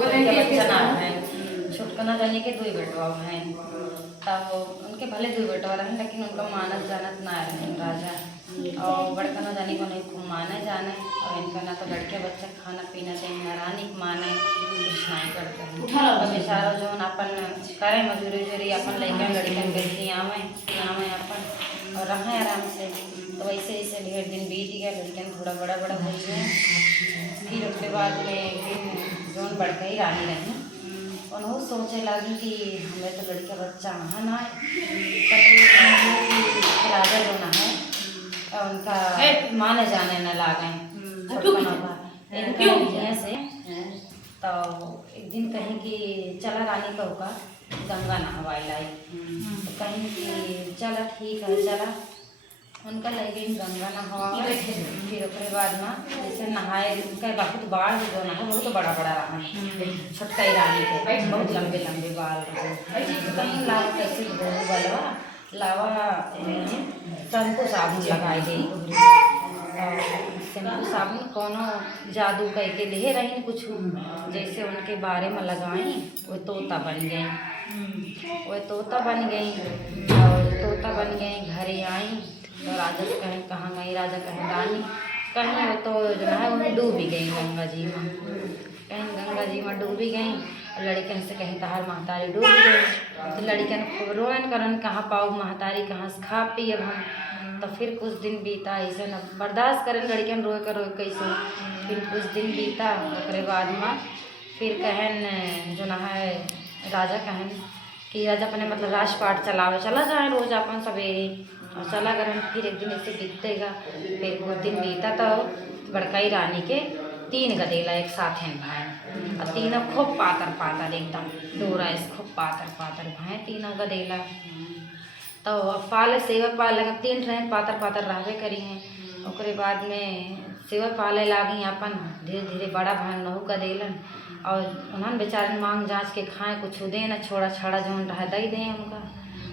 बच्चा ना है छोटकना जाने के 2 बेटवा हैं। तब उनके भले 2 बेटवा रहें लेकिन उनका मानत जानत ना है राजा और बड़कना जाने को नहीं खूब माने जाने और इनका ना तो लड़के बच्चे खाना पीना दें ना रानी को माने कुछ नहीं करते हैं। तो बेचारा जो अपन करें मजूरी उजूरी अपन लड़के लड़कन के खियावें अपन और रहें आराम से। तो वैसे ऐसे ढेर दिन बीत गया लड़कन थोड़ा बड़ा बड़ा हो गए। फिर उसके बाद में एक दिन जोन बढ़ गई रानी रही उन्होंने सोचे लगी कि हमें तो लड़का बच्चा वहाँ ना राजा जो ना है उनका माने जाने न लागे से। तो एक दिन कहीं कि चला रानी का होगा गंगा नहवाई लाई तो कहीं कि चला ठीक है चला उनका लग गई गंगा नहवा। फिर उसके बाद में जैसे नहाए उनका बहुत बाल जो ना है बहुत बड़ा बड़ा रहा छोटका ही रानी के बहुत लंबे लंबे बाल कहीं लावा कैसे बलवा लावा शैम्पू साबुन लगाई गई शैम्पू साबुन कोनो जादू कह के ले रही कुछ जैसे उनके बारे में लगाई वो तोता बन गई वो तोता बन गई और तोता बन गई घरे आई तो राजा से कहें कहाँ गई राजा कहें रानी कहीं वो तो जो है वो डूबी गई गंगा जी में कहीं गंगा जी में डूबी गई और लड़कन से कहीं तहार महतारी डूब गई तो लड़कन खूब रोन करन कहाँ पाऊ महतारी कहाँ से खा पी अब हम। तो फिर कुछ दिन बीता ऐसे न बर्दाश्त करें लड़कन रोए कैसे। फिर कुछ दिन बीता उसके बाद में फिर कहन जो न है राजा कहन कि राजा अपने मतलब राजपाट चलावे चला जाए रोज अपन सवेरे और चला करें। फिर एक दिन ऐसे बीतेगा फिर कुछ दिन बीता तो बड़काई रानी के 3 गदेला एक साथ हैं भाई और तीनों खूब पातर पातर एकदम डोरा ऐसे खूब पातर पातर भाई 3 गदेला। तो अब पाले सेवक पाले 3 ट्रेन पातर पातर रहबे करी हैं। उसके बाद में सेवक पाले लागी अपन धीरे धीरे बड़ा भाई 9 गदेलन और उन्होंने बेचारे मांग जांच के खाएं कुछ दे न छोड़ा छाड़ा जो रहा दे दें उनका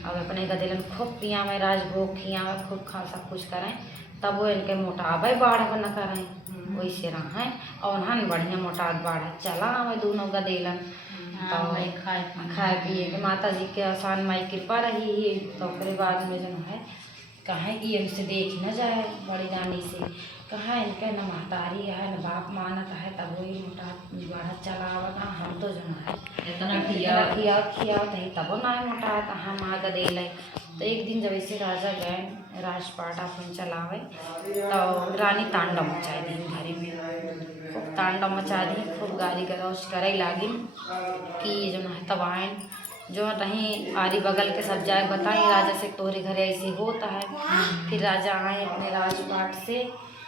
और अपने गदेलन खूब पियावें राजभोग खियावें खूब खा सब कुछ करें तब वो इनके मोटावे बाढ़ न करें वैसे रहें और उन्होंने बढ़िया मोटा बाढ़ चला हमें दोनों गदेलन। तो खाए पिए के माता जी के आसान माई कृपा रही तो उसके बाद में जो है कहें कि इनसे देख न जाए बड़ी रानी से कहाँ इनके न महतारी है न बाप मानत है तब वही मोटा बाढ़ चलावता हम तो जो है इतना खिया तही तब ना मोटा कहाँ माँ गदेल। तो एक दिन जब ऐसे राजा गए राजपाट अपन चलावे तो रानी तांडव मचाई दी घरे में खूब तांडव मचा दी खूब गाली गलौज करे लागिन कि जो न तब आएँ जो रहीं आरी बगल के सब जाए बताएं राजा से तोहरे घरे ऐसे होता है। फिर राजा आए अपने राजपाट से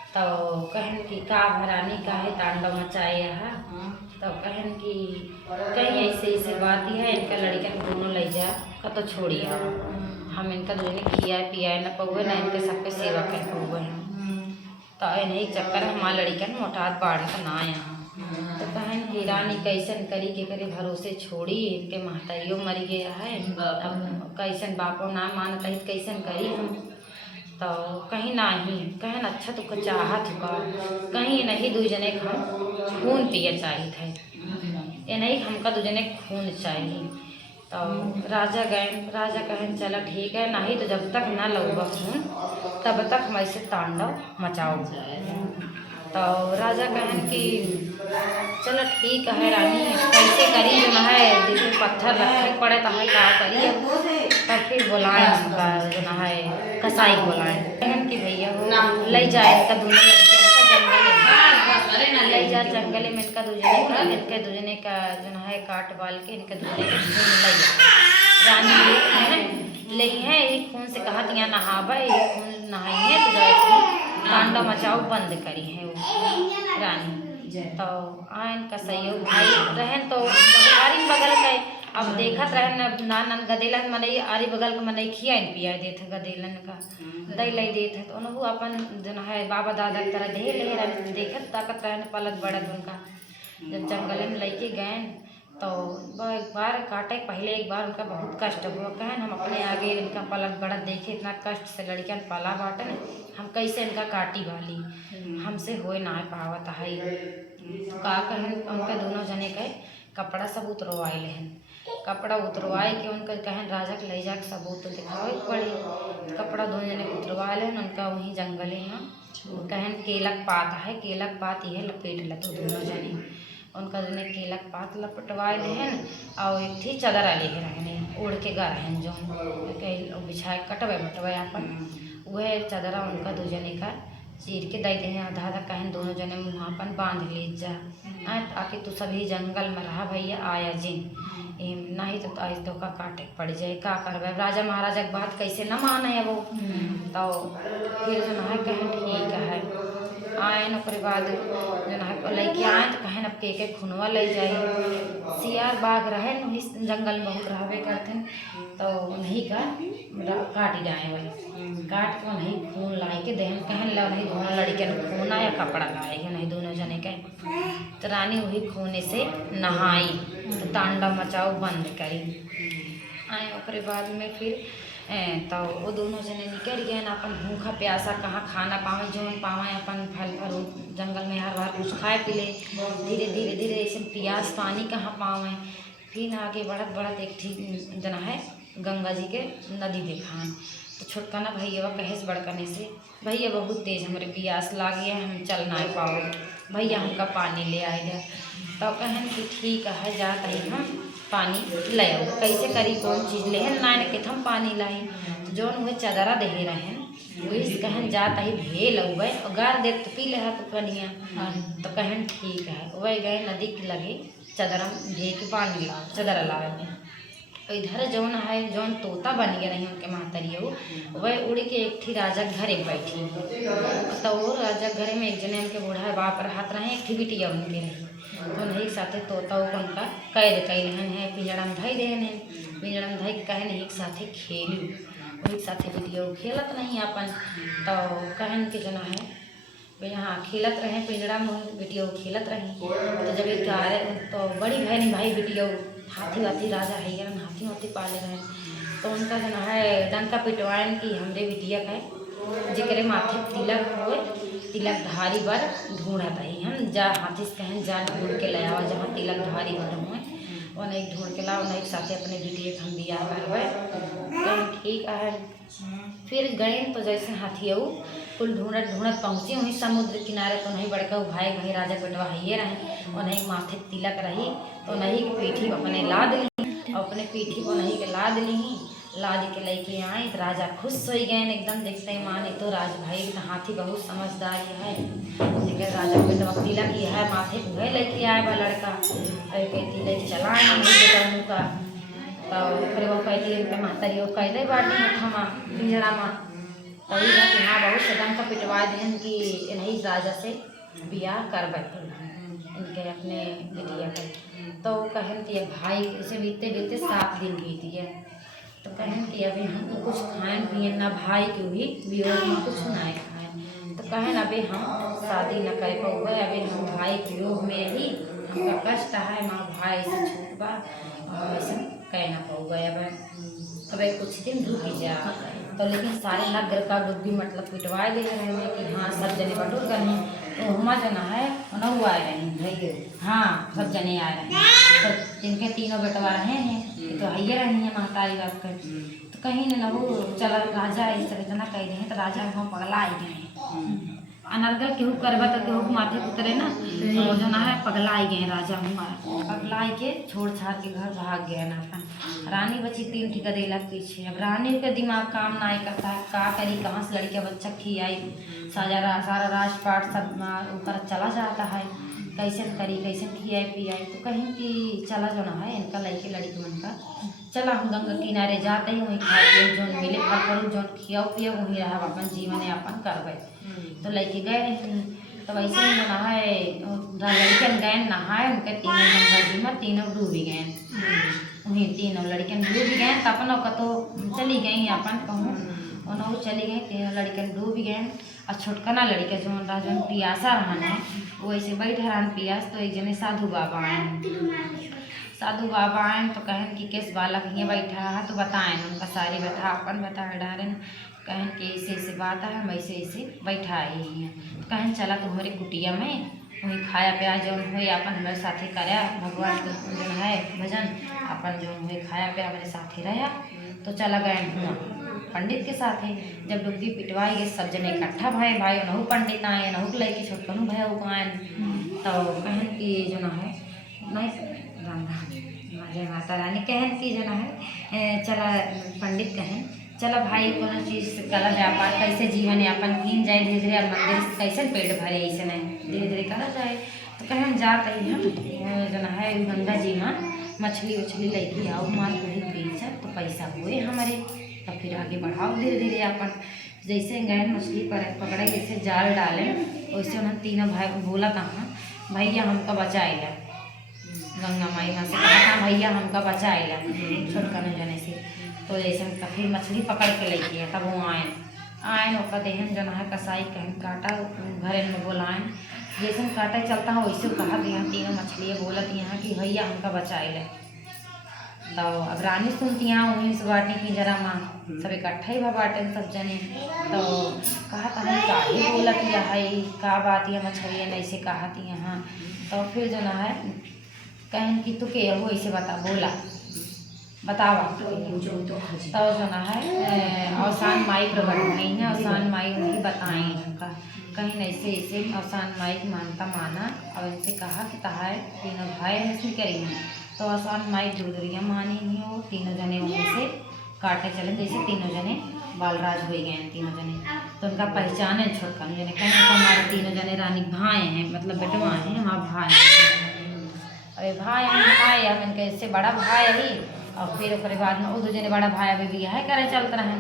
तो कहन कि का भरानी का है तांडव मचाए है तो कहन कि कहीं ऐसे ऐसे बात ही है इनका लड़कन दोनों ले जा का तो छोड़ी हम इनका दोनों खिया पियाए न पौए न इनके सबके सेवा कर पौए हैं। तो नहीं चक्कर हमारा लड़कन मोटात बाढ़ का ना यहाँ तो कहन कि रानी कैसन करी के करे भरोसे छोड़ी इनके महतारियों मरी गया है अब कैसन बापो ना मानत है कैसन करी हम। तो कहीं नहीं कहन अच्छा तो चाहत हुआ कहीं नहीं 2 जने हम खून पिए चाहिए थे ये नहीं हमका 2 जने खून चाहिए। तो राजा गए राजा कहन चला ठीक है नहीं तो जब तक ना लगवा खून तब तक हम ऐसे तांडव मचाओ। तो राजा कहन कि चलो ठीक है रानी कैसे करी जो है जैसे पत्थर रखे पड़े तो हमें क्या करिए तब फिर बुलाएं उनका जो है कसाई बुलाएं कहन कि भैया वो ले जाए इनका दोनों जंगल ले जा जंगल में इनका 2 जने का जो है काट बाल के इनका 2 जने का खून ले जा रानी ले है एक खून से कहा दिया नहावा एक खून नहाई है तो जाए तांडव मचाओ बंद करी है वो रानी। तो आयन का सहयोग भाई रहन तो आरी बगल के अब देखत रहन नान गदेलन मनई आरी बगल के मनई खियान पिया देत गदेलन का दई लई देत तो उन्हों अपन जन है बाबा दादा की तरह ढेर ले रहन देखत ताकत रहन पलक बढ़त उनका जब जंगल में लेके गए तो एक बार काटे पहले एक बार उनका बहुत कष्ट हुआ कहन हम अपने आगे इनका पलक बढ़त देखे इतना कष्ट से लड़कियां पाला बाटे हम कैसे इनका काटी वाली हमसे होए ना पावत है का कहन उनका दोनों जने के कपड़ा सब उतरवाए लेहन। कपड़ा उतरवाए के उनका कहन राजा के ले जाके सबूत दिखावे पड़े। कपड़ा दोनों जने उतरवा लेहन उनका वहीं जंगले में कहन केलक पात है, केलक पात यह लपेट लतो दोनों जने उनका जने केलक पात लपटवाए लेहन और एक थी चदरा ले रहने उड़ के गा रहन जो बिछाए कटवे बटवे अपन वह चदरा उनका दो जने का चीर के दे दे आधा आधा कहन दोनों जने मुँह अपन बांध ले जा आके तू सभी जंगल में रहा भैया आया जिन नहीं तो आज तो का काटे पड़ जाए का करवे। राजा महाराजा की बात कैसे न माने वो तो फिर जो है कहन ठीक है आए न ओकरे बाद जो है लैके आए तो कहन अब के खुनवा ले जाए। सियार बाघ रहे वही जंगल में बहुत रहबे करते तो नहीं का काट जाए वही काट के नहीं खून लाई के दहन कहन ला नहीं दोनों लड़के खूना या कपड़ा लाए नहीं दोनों जने के तो रानी वही खूने से नहाई तो तांडव मचाओ बंद करी। आए ओकरे बाद में फिर तो वो दोनों जने निकल गए ना अपन भूखा प्यासा कहाँ खाना पावे जो पावे अपन फल फ्रूट जंगल में हर बार कुछ खाए पी ले धीरे धीरे धीरे ऐसे प्यास पानी कहाँ पावे। फिर आगे बढ़त बढ़त एक ठीक जना है गंगा जी के नदी देखान तो छोटका ना भैया कहेस बड़कने से भैया बहुत तेज हमारे प्यास लागी है हम चल ना पाओ भैया हमका पानी ले आए दे तो कहन कि ठीक है जात है हम पानी ले आओ कैसे करी कौन चीज़ लेहन ना के हम पानी लाई तो जौन वह चदरा दे रहन वही कहन जात ही भे लगे और गार दे तो पी ले तो कनिया तो कहन ठीक है वह गए नदी के लगे चदरा भे के पानी ला चदरा लावे इधर जौन है जौन तोता बन गया नहीं उनके महतरियो वह उड़ के एक थी राजा घरे बैठी तो वो राजा घरे में एक जने उनके बूढ़ा बाप रहत रहे एक थी बिटिया उनके रही तो नहीं साथे तोता उनका कैद कैलहन है पिंजड़ा में धई देहन है पिंजड़ा में धई के कहन एक साथे खेलू वही साथे बिटिया खेलत नहीं अपन तो कहन के जना है यहाँ खेलत रहे पिंजड़ा में बिटिया खेलत रही तो जब एक तो बड़ी बहन भाई बिटिया हाथी वाथी राजा है हाथी वाथी पाले रहे तो उनका जना है डंका पिटवाएन की हमरे बिटिया का जिक्रे माथे तिलक हो तिलक धारी बर ढूंढत रही हम जा हाथी से कहन जा ढूंढ के ले आवा जहाँ तिलक धारी बर हुए वो नहीं ढूंढ के लाओ नहीं साथे अपने बिटिया हम बिया करवे ठीक है। फिर गए तो जैसे हाथी आऊ कुल ढूंढत ढूंढत पहुँची वहीं समुद्र किनारे तो नहीं बड़का भाई भाई राजा बेटवा है रहे और नहीं माथे तिलक रही तो नहीं पीठी अपने लाद ली और अपने पीठी को नहीं के लाद ली लाद के लेके आए तो राजा खुश हो गए एकदम देखते ही माने तो राज भाई हाथी बहुत समझदार है लेकिन राजा बेटवा तिलक ही है माथे को लेके आए वह लड़का कहती लेके चलाए नहीं का तो फिर वो कहती उनके महतरी वो कहते बाटी मुठा पिंजड़ा में तभी कि हाँ बहुत सदन का पिटवा दें कि नहीं राजा से बियाह करवा इनके अपने बिटिया का तो कहन कि भाई इसे बीतते बीतते 7 दिन बीत गया तो कहन कि अभी हमको कुछ खाएं पिए ना भाई के भी वियोग में कुछ ना खाएं तो कहन अभी हम शादी न कर पाओगे अभी हम भाई के वियोग में ही हमका कष्ट है माँ भाई से छूट बा और ऐसा कह ना पाओगे अब कुछ दिन रुक जा तो लेकिन सारे नगर का डुब्बी मतलब पिटवाए दे रहे हैं कि हाँ सब जने बटोर गए तो हमा जना है नौ आए रहे भैया हाँ सब जने आए रहे तो जिनके तीनों बेटवा रहे हैं तो हइये रही हैं महतारी बाप कर तो कहीं न वो चला राजा इस तरह जना कह रहे हैं तो राजा वहाँ पगला आई गए अनर्गल केहू करवा तो केहू माथे उतरे ना तो जना है पगलाई गए राजा हमारा पगलाई के छोड़ छाड़ के घर भाग गए ना अपन रानी बची 3 ठिका देला पीछे। अब रानी का दिमाग काम नहीं करता है का करी कहाँ से लड़के बच्चा खियाई सारा राजपाट सब ऊपर चला जाता है कैसे करी कैसे खियाई पियाई तो कहीं कि चला जो ना है इनका लड़के लड़की मन का चला हम गंगा किनारे जाते ही वहीं खाए पिए जोन मिले फल फल जोन खियाओ पिया वहीं रहा अपन जीवन यापन करवे तो लड़के गए रही तो वैसे ही नहाए लड़कन गए नहाए उनके तीनों गंगा जी में तीनों डूबी गए वहीं तीनों लड़कन डूब गए तो अपन कतो चली गई अपन कहूँ उन्होंने चली गई तीनों लड़कन डूब गए और छोटकना लड़के जो जौन पियासा रहन है वो ऐसे बैठ रहन पियास तो एक जने साधु बाबा आए तो कहन कि किस बालक यहाँ बैठा है तो बताएं उनका सारी बता अपन बता डालें कहन कि ऐसे ऐसे बात है हम ऐसे ऐसे बैठा ही हैं तो कहन चला तुम्हारे कुटिया में वही खाया पिया जौन हुए अपन हमारे साथे कराया भगवान के जो है भजन अपन जो हुए खाया पिया हमारे साथे रहा। तो चला गए हुआ पंडित के साथ है। जब डुबकी पिटवाई गए सब जने इकट्ठा भय भाई नहु पंडित आए नहु लड़की छोटकनू भय आए। तो कहन की जो है नहीं राम राम जय माता रानी कहन की जो है चला पंडित कहें चलो भाई कोनो चीज़ से कला व्यापार कैसे जीवन यापन कीन जाए धीरे धीरे मंदिर कैसे पेट भरे ऐसे नहीं धीरे धीरे करा जाए। तो कहें हम जाते ही हम जो है गंगा जी में मछली उछली लेके आओ माल पूरी बेच तो पैसा हुए हमारे। तो फिर आगे बढ़ाओ धीरे धीरे अपन जैसे गए मछली पकड़े जैसे जाल डाले वैसे उन्होंने तीनों भाई बोला कहाँ भैया हमका बचाएगा गंगा माई माँ से कहा था भैया हमका बचाएगा छोटका नहीं जाने से। तो जैसे फिर मछली पकड़ के लेके तब वो आए ओका देहन जन है कसाई कहीं काटा घरे में बोलाएं जैसे काटा चलता है वैसे कहा दिया तीनों मछली बोलत यहाँ कि भैया हमका बचाए ले। तो अब रानी सुनती यहाँ वहीं से बाटी पिंजरा माँ सब इकट्ठा ही बाटे सब जने। तो कहा था काहे बोलत है का बात है मछली ऐसे कहा थी यहाँ। तो फिर जो है कहें कि तू के हो ऐसे बोला बतावा। तो जो है अवसान माई प्रकट नहीं है अवसान माई उन्हें बताएं उनका कहीं ऐसे ऐसे अवसान माई की मानता माना और इनसे कहा कि तहार तीनों भाई ऐसी करी हैं। तो अवसान माई दूरिया मानी नहीं हो तीनों जने वहीं से काटे चले जैसे तीनों जने बालराज हो गए हैं तीनों जने। तो उनका पहचान है छोटका जने कहें तो हमारे तीनों जने रानी भाई हैं मतलब बेटवा हैं हमारा भाई अरे भाई है इनके इससे बड़ा भाई ही। और फिर उसके बाद में वो दो जने बड़ा भाई अभी बियाह करे चलते रहे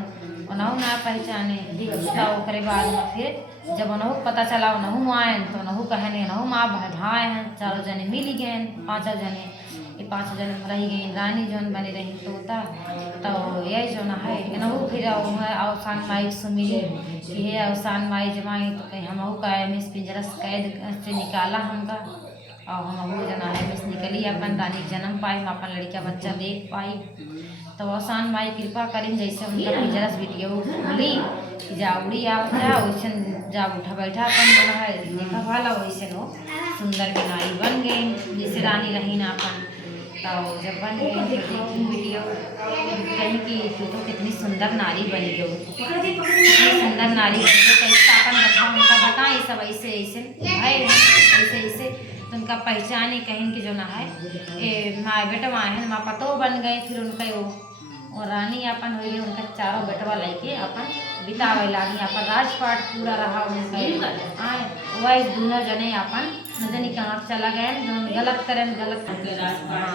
उनहु ना पहचाने। तो बाद में फिर जब उनहु पता चला उनहु आए तो उनहु कहने उनहु माँ भाई हैं चारों जने मिल गए पाँचों जने ये पाँचों जने रही गई रानी जौन बनी रही तोता। तो यही जो है इनहु फिर अवसान माई से मिली कि हे अवसान माई जमाई तो कहीं हमहु का मिस पिंजरा से कैद से निकाला हमका और हम वो जना है मिस निकली अपन रानी जन्म पाई हम अपन लड़का बच्चा देख पाई। तो अवसान माई कृपा करी जैसे उनका पिंजरा से वीडियो खोली जा उड़ी आ जा वैसे जा उठा बैठा अपन जो है देखा भाला वैसे वो सुंदर के नारी बन गई जैसे रानी रही ना अपन। तो जब बन गई वीडियो कहीं की तो कितनी सुंदर नारी बनी गई कितनी सुंदर नारी बनी गई कैसा अपन रखा उनका बताएं सब ऐसे ऐसे भाई ऐसे ऐसे। तो उनका पहचान ही कहीं की जो ना है माँ बेटवा है माँ पतो बन गए। फिर उनका वो रानी अपन हो गई उनका चारों बेटवा लेके अपन बितावे लागी अपन राजपाट पूरा रहा उनका आए वही दोनों जने अपन न जानी कहाँ चला गए गलत करें गलत राजपाट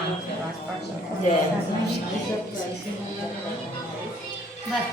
बस।